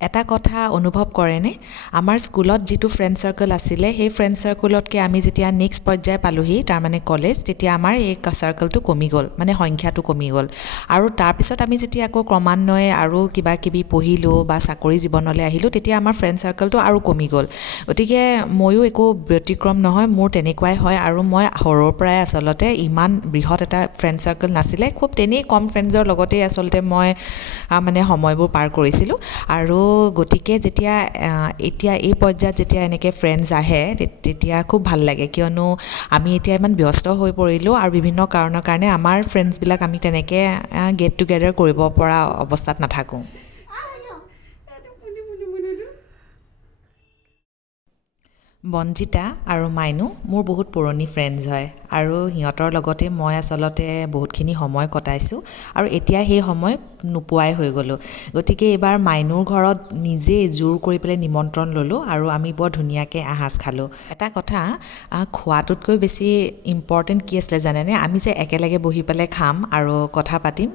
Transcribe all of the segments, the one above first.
এটা কথা অনুভৱ কৰেনে, আমাৰ স্কুলত যিটো ফ্ৰেণ্ড চাৰ্কেল আছিলে সেই ফ্ৰেণ্ড চাৰ্কেলতকৈ আমি যেতিয়া নেক্সট পৰ্যায় পালোহি, তাৰমানে কলেজ, তেতিয়া আমাৰ এই চাৰ্কেলটো কমি গ'ল, মানে সংখ্যাটো কমি গ'ল। আৰু তাৰপিছত আমি যেতিয়া আকৌ ক্ৰমান্বয়ে আৰু কিবা কিবি পঢ়িলোঁ বা চাকৰি জীৱনলৈ আহিলোঁ, তেতিয়া আমাৰ ফ্ৰেণ্ড চাৰ্কেলটো আৰু কমি গ'ল। গতিকে ময়ো একো ব্যতিক্ৰম নহয়, মোৰ তেনেকুৱাই হয়। আৰু মই সৰুৰ পৰাই আচলতে ইমান বৃহৎ এটা ফ্ৰেণ্ড চাৰ্কেল নাছিলে, খুব তেনেই কম ফ্ৰেণ্ডছৰ লগতেই আচলতে মই মানে সময়বোৰ পাৰ কৰিছিলোঁ। আৰু গতিকে যেতিয়া এতিয়া এই পৰ্যায়ত যেতিয়া এনেকৈ ফ্ৰেণ্ডছ আহে, তেতিয়া খুব ভাল লাগে, কিয়নো আমি এতিয়া ইমান ব্যস্ত হৈ পৰিলোঁ আৰু বিভিন্ন কাৰণৰ কাৰণে আমাৰ ফ্ৰেণ্ডছবিলাক আমি তেনেকৈ গেট টুগেডাৰ কৰিব পৰা অৱস্থাত নাথাকোঁ। বনজিতা আৰু মাইনু মোৰ বহুত পুৰণি ফ্ৰেণ্ডছ হয়, আৰু সিহঁতৰ লগতে মই আচলতে বহুতখিনি সময় কটাইছোঁ, আৰু এতিয়া সেই সময় নোপোৱাই হৈ গ'লোঁ। গতিকে এইবাৰ মাইনুৰ ঘৰত নিজেই জোৰ কৰি পেলাই নিমন্ত্ৰণ ল'লোঁ, আৰু আমি বৰ ধুনীয়াকৈ এসাঁজ খালোঁ। এটা কথা, খোৱাটোতকৈ বেছি ইম্পৰ্টেণ্ট কি আছিলে জানেনে, আমি যে একেলগে বহি পেলাই খাম আৰু কথা পাতিম,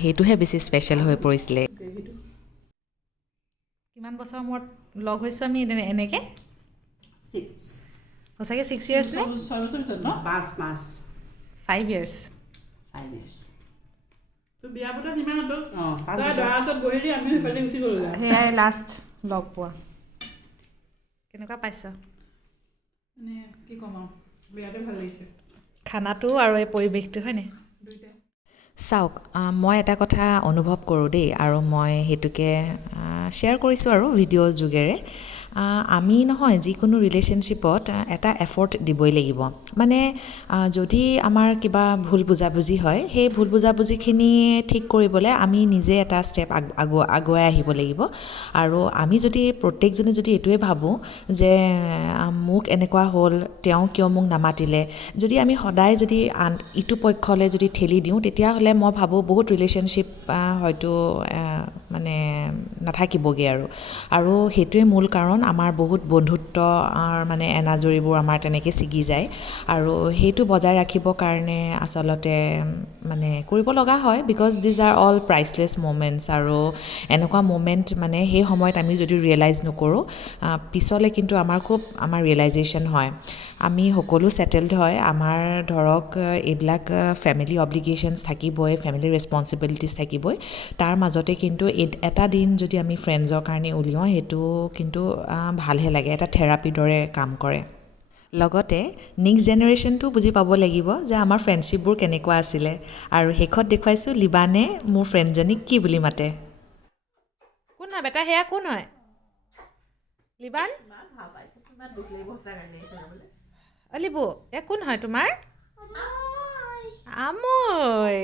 সেইটোহে বেছি স্পেচিয়েল হৈ পৰিছিলে। কিমান বছৰ মূৰত লগ হৈছোঁ আমি এনেকৈ? সঁচাকৈ 6 years নে? 5 years। সেয়াই লাষ্ট লগ পোৱা। কেনেকুৱা পাইছ? কি ক'ম আৰু, বিৰাটে ভাল লাগিছে খানাটো আৰু এই পৰিৱেশটো, হয়নে? চাওক, মই এটা কথা অনুভৱ কৰোঁ দেই, আৰু মই সেইটোকে শ্বেয়াৰ কৰিছোঁ আৰু ভিডিঅ'ৰ যোগেৰে। আমি নহয়, যিকোনো ৰিলেশ্যনশ্বিপত এটা এফৰ্ট দিবই লাগিব। মানে যদি আমাৰ কিবা ভুল বুজাবুজি হয়, সেই ভুল বুজাবুজিখিনি ঠিক কৰিবলৈ আমি নিজে এটা ষ্টেপ আগুৱাই আহিব লাগিব। আৰু আমি যদি প্ৰত্যেকজনে যদি এইটোৱে ভাবোঁ যে মোক এনেকুৱা হ'ল, তেওঁ কিয় মোক নামাতিলে, যদি আমি সদায় যদি ইটো পক্ষলৈ যদি ঠেলি দিওঁ, তেতিয়াহ'লে মই ভাবোঁ বহুত ৰিলেশ্যনশ্বিপ হয়তো মানে নাথাকিবগৈ। আৰু সেইটোৱে মূল কাৰণ, আমাৰ বহুত বন্ধুত্ব মানে এনাজৰীবোৰ আমাৰ তেনেকৈ ছিগি যায়। আৰু সেইটো বজাই ৰাখিবৰ কাৰণে আচলতে মানে কৰিব লগা হয়, because these are all priceless moments. আৰু এনেকুৱা মমেণ্ট মানে সেই সময়ত আমি যদি ৰিয়েলাইজ নকৰোঁ, পিছলৈ কিন্তু আমাৰ ৰিয়েলাইজেশ্যন হয়। আমি সকলো ছেটেলড হয়, আমাৰ ধৰক এইবিলাক ফেমিলি অব্লিগেশ্যনছ থাকিবই, ফেমিলি ৰেছপনচিবিলিটিছ থাকিবই। তাৰ মাজতে কিন্তু এটা দিন যদি আমি ফ্ৰেণ্ডছৰ কাৰণে উলিয়াওঁ, সেইটো কিন্তু ভালহে লাগে, এটা থেৰাপিৰ দৰে কাম কৰে। লগতে নেক্সট জেনেৰেশ্যনটো বুজি পাব লাগিব যে আমাৰ ফ্ৰেণ্ডশ্বিপবোৰ কেনেকুৱা আছিলে। আৰু শেষত দেখুৱাইছোঁ লিবানে মোৰ ফ্ৰেণ্ডজনীক কি বুলি মাতে। কোন হয় বেটা, সেয়া কোন হয়? লিবান? লিবু, এ কোন হয় তোমাৰ? আমৈ।